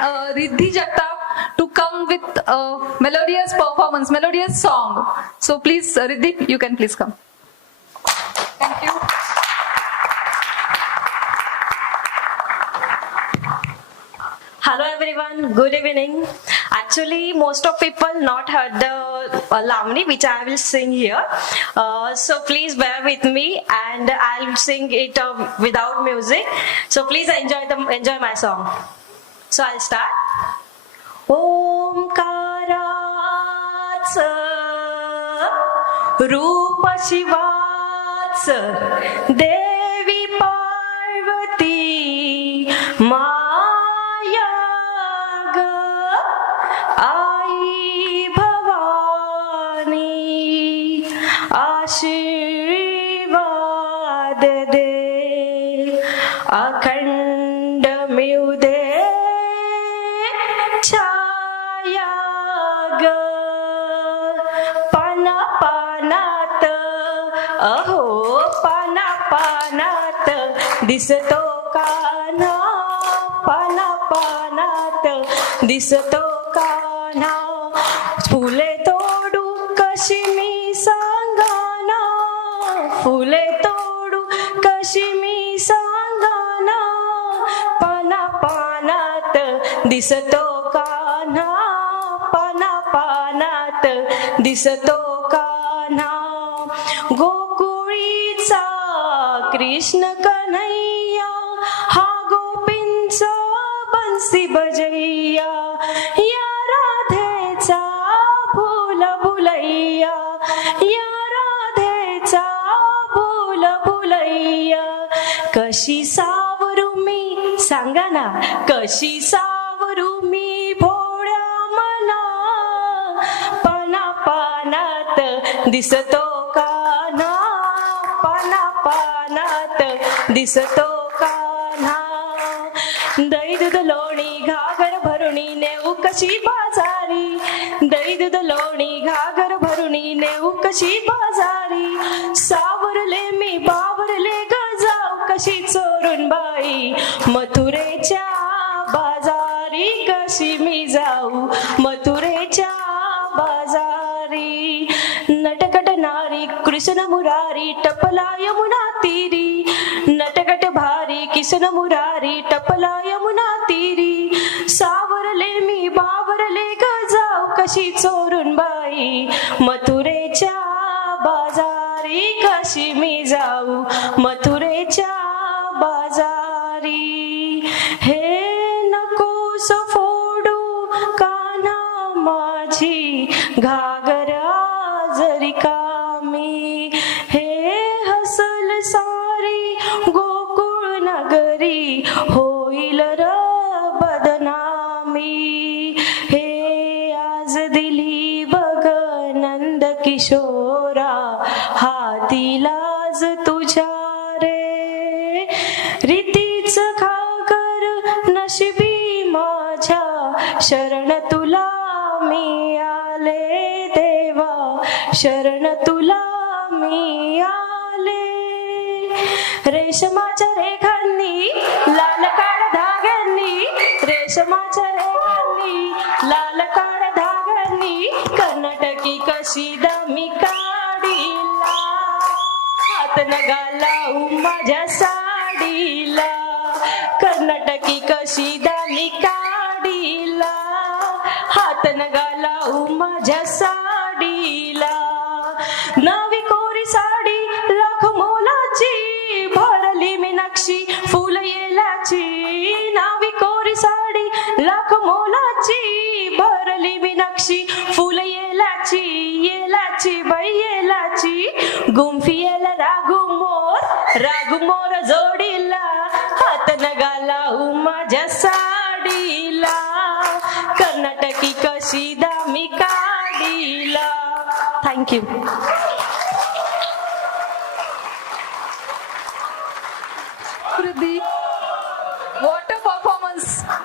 Riddhi Jagtap to come with a melodious performance, melodious song. So please, Riddhi, you can please come. Thank you. Hello everyone, good evening. Actually, most of people not heard the Lavani which I will sing here. So please bear with me and I'll sing it without music. So please enjoy my song. So I'll start. ओंकाराचं रूप शिवाचं देवी पार्वती माया ग आई भवानी आशीर्वाद दे अखंड मिळू दे छाया ग पाना पानात अहो पाना पानात दिसतो कान्हा पाना पानात दिसतो कान्हा फुले तोडू कशी मी सांगाना फुले तोडू कशी मी सांगाना पाना पानात दिसतो कान्हा पाना पानात दिसतो कान्हा गोकुळीचा कृष्ण कन्हैया हा गोपींचा बंसी बजैया या राधेचा फुल भुलैया या राधेचा फुल भुलैया कशी सावरू मी सांगा ना कशी सावरू मी भोळ्या मना पाना पानात दिसतो कान्हा पाना पानात दिसतो कान्हा दही दूध लोणी घागर भरुणी नेऊ कशी बाजारी दही दूध लोणी घागर भरुणी नेऊ कशी बाजारी सावरले मी बावरले ग जाऊ कशी चोरून बाई मथुरेच्या बाजारी कशी मी जाऊ मथुरेच्या बाजारी नटकट नारी कृष्ण मुरारी टपला यमुना तीरी नटकट भारी कृष्ण मुरारी टपला यमुना तीरी सावरले मी बावरले ग जाऊ कशी चोरून बाई मथुरेच्या बाजारी कशी मी जाऊ मथुरेच्या बाजारी हे नकोस फोडू कान्हा माझी घागरा जरी कामी हे हसल सारी गोकुळ नगरी होईल र बदनामी हे आज दिली बघ नंद किशोरा हाती लाज तुझ्या रे रीतीच खाकर नशिबी माझ्या शरण तुला मी आले देवा शरण तुला मी आले रेशमाच्या रेखांनी लाल काळ धाग्यांनी रेशमाच्या रेखांनी लाल काळ धाग्यांनी कर्नाटकी कशीदा मी काढीला हात नगा लावू माझ्या साडीला कर्नाटकी कशीदा मी काढीला हात नगा लावू माझ्या साडीला नवी कोरी साडी लाख मोलाची भरली मी नक्षी फुल येलाची नवी कोरी साडी लाख मोलाची भरली मी नक्षी फुल येलाची येलाची बाई येलाची गुंफी येला रागू मोर जोडीला हात नगा लावू माझ्या साडीला कर्नाटकी कशीदा मी काढीला थँक्यू